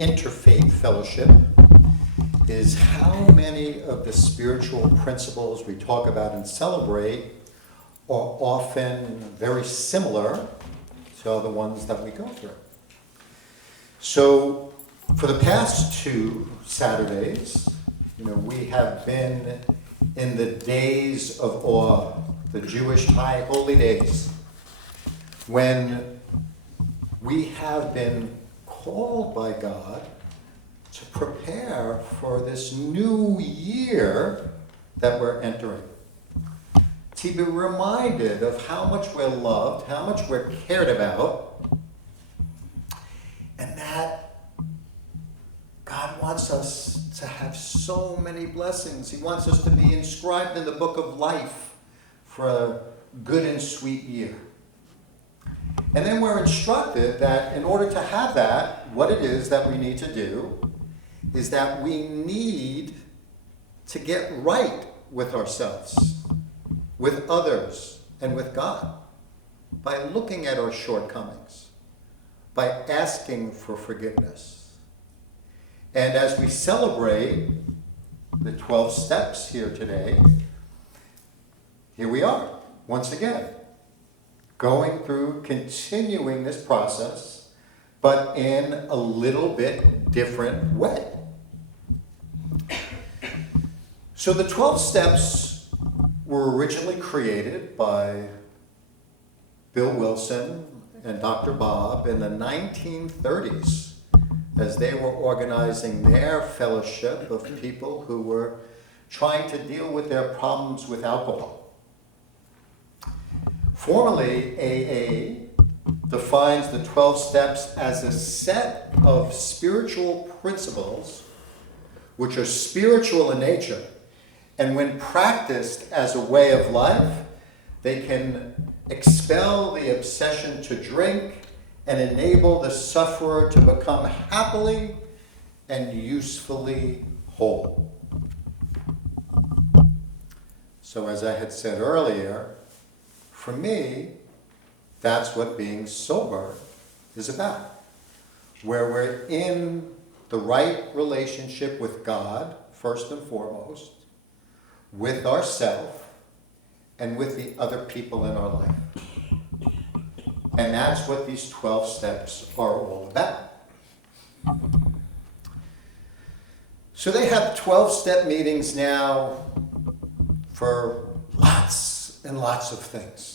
interfaith fellowship is how many of the spiritual principles we talk about and celebrate are often very similar to the ones that we go through. So for the past 2 Saturdays, we have been in the days of awe, the Jewish high holy days, when we have been called by God to prepare for this new year that we're entering. To be reminded of how much we're loved, how much we're cared about, and that God wants us to have so many blessings. He wants us to be inscribed in the book of life for a good and sweet year. And then we're instructed that in order to have that, what it is that we need to do is that we need to get right with ourselves, with others, and with God by looking at our shortcomings, by asking for forgiveness. And as we celebrate the 12 steps here today, here we are, once again, going through, continuing this process, but in a little bit different way. So the 12 steps were originally created by Bill Wilson and Dr. Bob in the 1930s as they were organizing their fellowship of people who were trying to deal with their problems with alcohol. Formally, AA defines the 12 steps as a set of spiritual principles which are spiritual in nature, and when practiced as a way of life, they can expel the obsession to drink and enable the sufferer to become happily and usefully whole. So as I had said earlier, for me, that's what being sober is about, where we're in the right relationship with God, first and foremost, with ourselves, and with the other people in our life. And that's what these 12 steps are all about. So they have 12-step meetings now for lots and lots of things.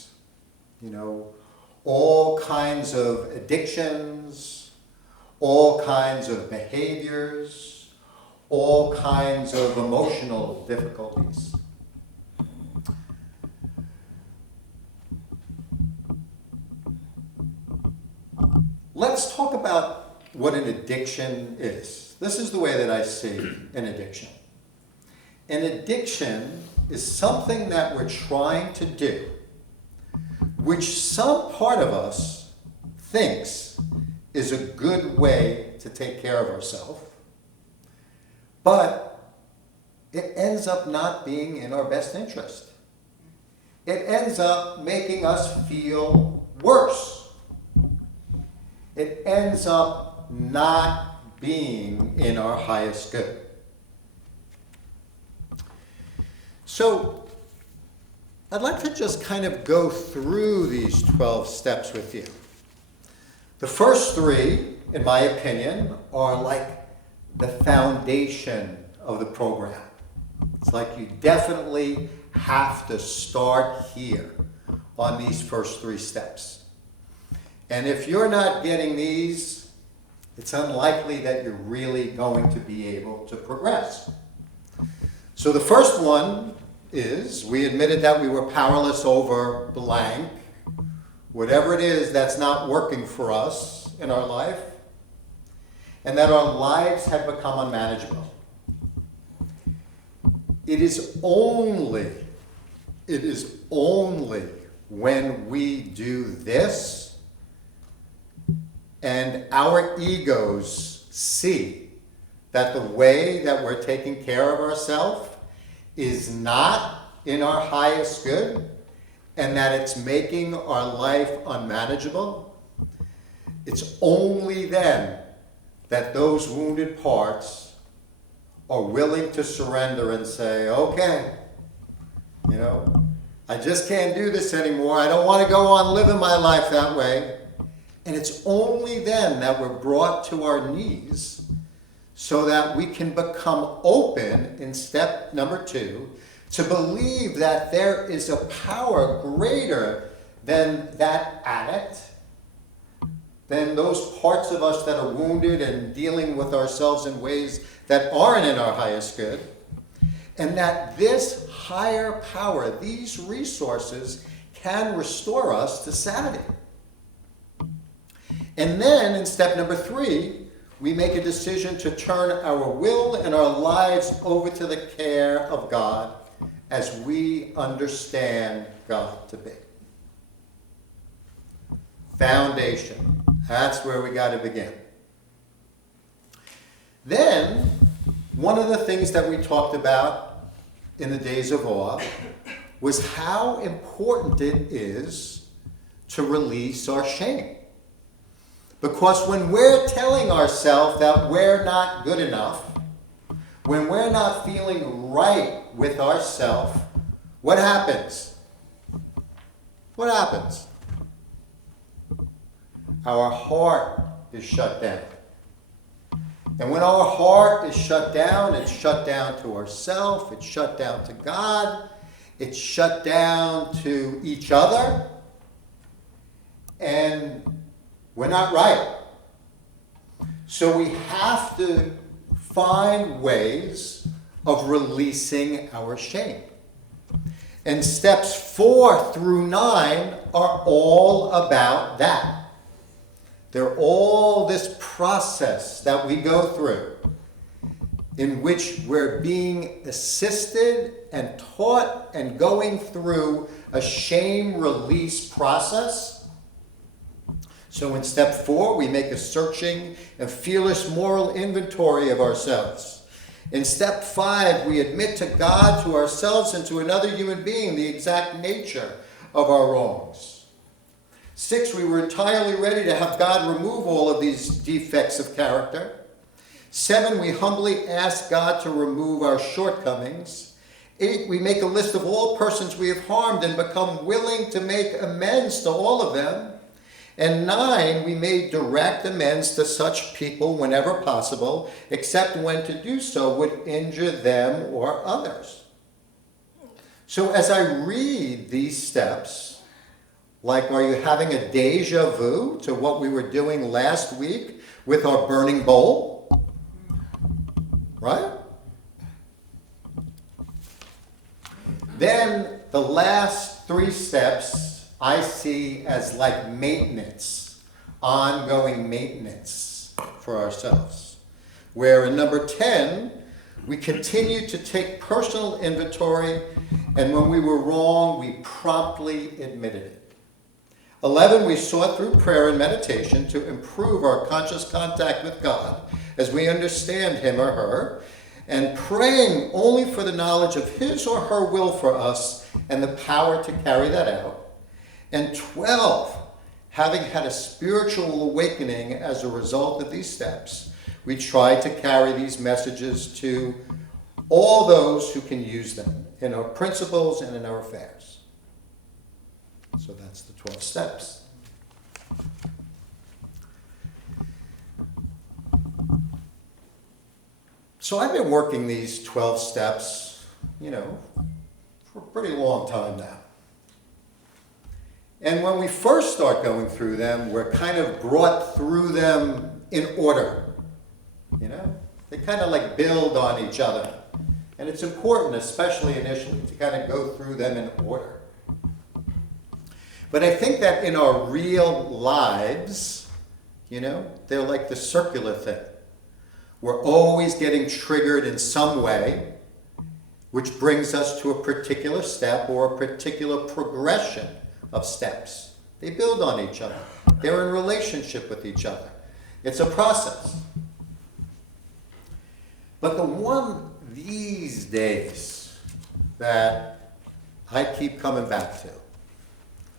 All kinds of addictions, all kinds of behaviors, all kinds of emotional difficulties. Let's talk about what an addiction is. This is the way that I see an addiction. An addiction is something that we're trying to do, which some part of us thinks is a good way to take care of ourselves, but it ends up not being in our best interest. It ends up making us feel worse. It ends up not being in our highest good. So, I'd like to just kind of go through these 12 steps with you. The first 3, in my opinion, are like the foundation of the program. It's like you definitely have to start here on these first 3 steps. And if you're not getting these, it's unlikely that you're really going to be able to progress. So the first one is we admitted that we were powerless over blank, whatever it is that's not working for us in our life, and that our lives had become unmanageable. It is only when we do this and our egos see that the way that we're taking care of ourselves is not in our highest good and that it's making our life unmanageable, it's only then that those wounded parts are willing to surrender and say, okay, I just can't do this anymore. I don't want to go on living my life that way. And it's only then that we're brought to our knees so that we can become open in step number 2 to believe that there is a power greater than that addict, than those parts of us that are wounded and dealing with ourselves in ways that aren't in our highest good, and that this higher power, these resources, can restore us to sanity. And then in step number 3, we make a decision to turn our will and our lives over to the care of God as we understand God to be. Foundation. That's where we got to begin. Then, one of the things that we talked about in the Days of Awe was how important it is to release our shame. Because when we're telling ourselves that we're not good enough, when we're not feeling right with ourselves, what happens? What happens? Our heart is shut down. And when our heart is shut down, it's shut down to ourselves, it's shut down to God, it's shut down to each other, and we're not right. So we have to find ways of releasing our shame. And steps 4 through 9 are all about that. They're all this process that we go through in which we're being assisted and taught and going through a shame release process. So in step 4, we make a searching and fearless moral inventory of ourselves. In step 5, we admit to God, to ourselves, and to another human being the exact nature of our wrongs. 6, we were entirely ready to have God remove all of these defects of character. 7, we humbly ask God to remove our shortcomings. 8, we make a list of all persons we have harmed and become willing to make amends to all of them. And 9, we made direct amends to such people whenever possible, except when to do so would injure them or others. So as I read these steps, like, are you having a deja vu to what we were doing last week with our burning bowl? Right? Then the last 3 steps I see as like maintenance, ongoing maintenance for ourselves. Where in number 10, we continue to take personal inventory, and when we were wrong, we promptly admitted it. 11, we sought through prayer and meditation to improve our conscious contact with God as we understand Him or her, and praying only for the knowledge of His or her will for us and the power to carry that out. And 12, having had a spiritual awakening as a result of these steps, we try to carry these messages to all those who can use them in our principles and in our affairs. So that's the 12 steps. So I've been working these 12 steps, for a pretty long time now. And when we first start going through them, we're kind of brought through them in order. They kind of like build on each other. And it's important, especially initially, to kind of go through them in order. But I think that in our real lives, they're like the circular thing. We're always getting triggered in some way, which brings us to a particular step or a particular progression of steps. They build on each other. They're in relationship with each other. It's a process. But the one these days that I keep coming back to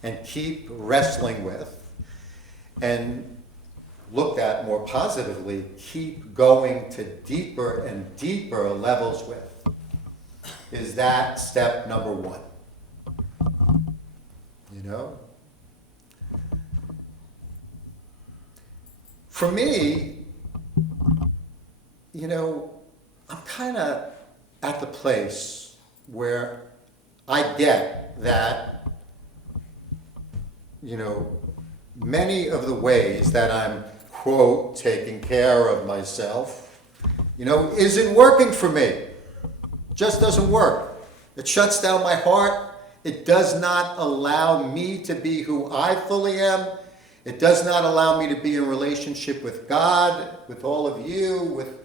and keep wrestling with, and looked at more positively, keep going to deeper and deeper levels with, is that step number one. You know? For me, you know, I'm kind of at the place where I get that, you know, many of the ways that I'm, quote, taking care of myself, you know, isn't working for me. Just doesn't work. It shuts down my heart. It does not allow me to be who I fully am. It does not allow me to be in relationship with God, with all of you, with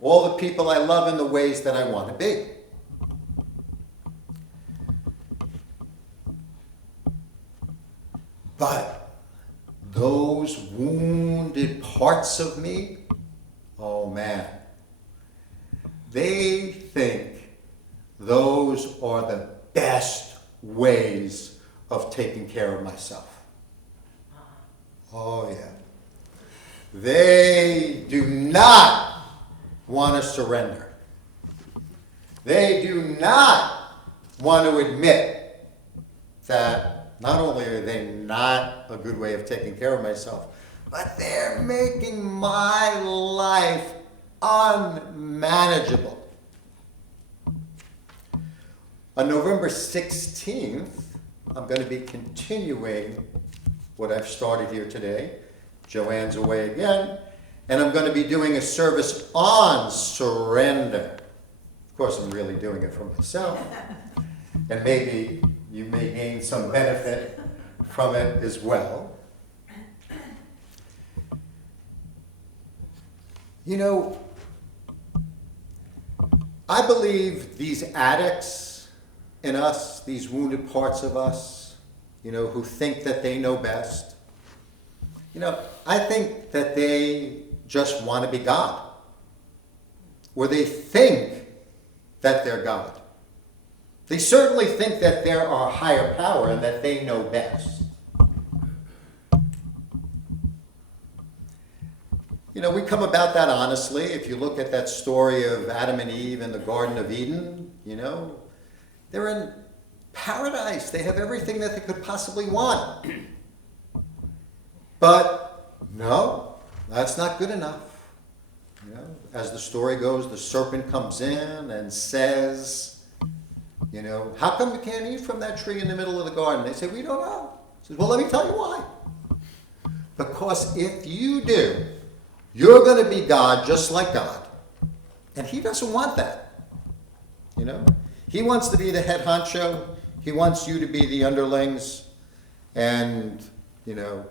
all the people I love in the ways that I want to be. But those wounded parts of me, oh man, they think those are the best ways of taking care of myself. Oh yeah. They do not want to surrender. They do not want to admit that not only are they not a good way of taking care of myself, but they're making my life unmanageable. On November 16th, I'm going to be continuing what I've started here today. Joanne's away again, and I'm going to be doing a service on surrender. Of course, I'm really doing it for myself, and maybe you may gain some benefit from it as well. You know, I believe these addicts in us, these wounded parts of us, you know, who think that they know best, you know, I think that they just want to be God. Or they think that they're God. They certainly think that there are higher power and that they know best. You know, we come about that honestly. If you look at that story of Adam and Eve in the Garden of Eden, you know, they're in paradise. They have everything that they could possibly want. But no, that's not good enough. You know, as the story goes, the serpent comes in and says, you know, how come you can't eat from that tree in the middle of the garden? They say, we don't know. He says, well, let me tell you why. Because if you do, you're going to be God just like God. And he doesn't want that. You know, he wants to be the head honcho. He wants you to be the underlings. And, you know,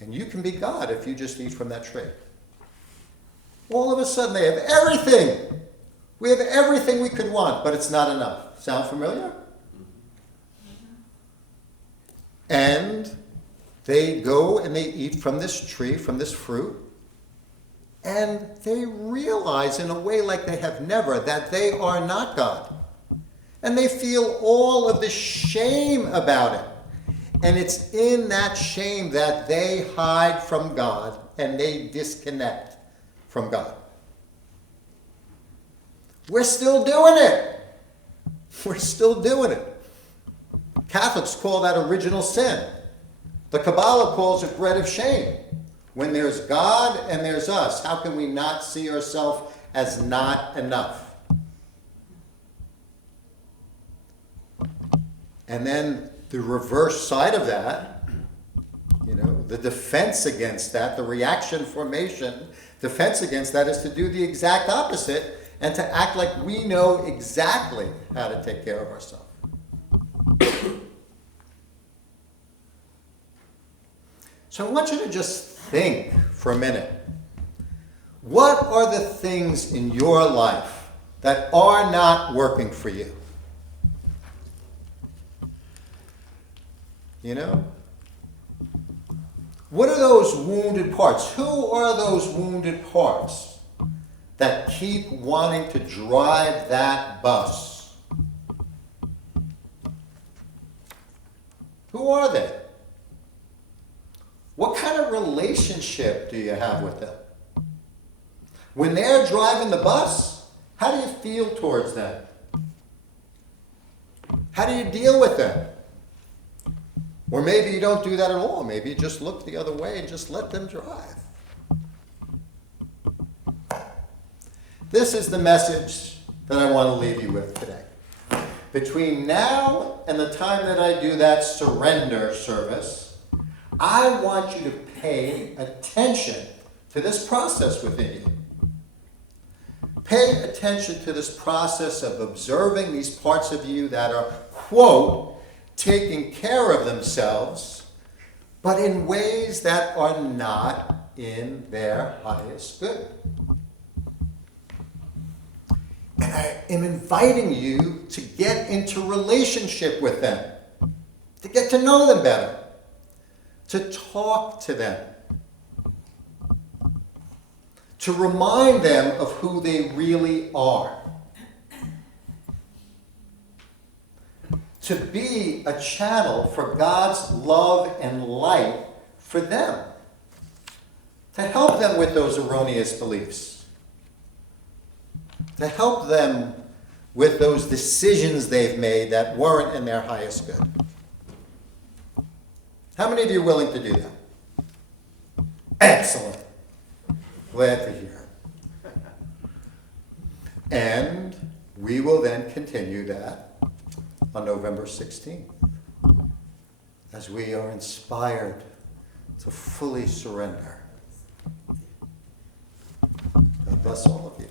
and you can be God if you just eat from that tree. All of a sudden they have everything. We have everything we could want, but it's not enough. Sound familiar? And they go and they eat from this tree, from this fruit, and they realize in a way like they have never that they are not God. And they feel all of the shame about it. And it's in that shame that they hide from God and they disconnect from God. We're still doing it. We're still doing it. Catholics call that original sin. The Kabbalah calls it bread of shame. When there's God and there's us, how can we not see ourselves as not enough? And then the reverse side of that, you know, the defense against that, the reaction formation, defense against that is to do the exact opposite and to act like we know exactly how to take care of ourselves. So I want you to just think for a minute. What are the things in your life that are not working for you? You know? What are those wounded parts? Who are those wounded parts that keep wanting to drive that bus? Who are they? What kind of relationship do you have with them? When they're driving the bus, how do you feel towards them? How do you deal with them? Or maybe you don't do that at all. Maybe you just look the other way and just let them drive. This is the message that I want to leave you with today. Between now and the time that I do that surrender service, I want you to pay attention to this process within you. Pay attention to this process of observing these parts of you that are, quote, taking care of themselves, but in ways that are not in their highest good. And I am inviting you to get into relationship with them, to get to know them better, to talk to them, to remind them of who they really are, to be a channel for God's love and light for them, to help them with those erroneous beliefs, to help them with those decisions they've made that weren't in their highest good. How many of you are willing to do that? Excellent. Glad to hear. And we will then continue that on November 16th as we are inspired to fully surrender. God bless all of you.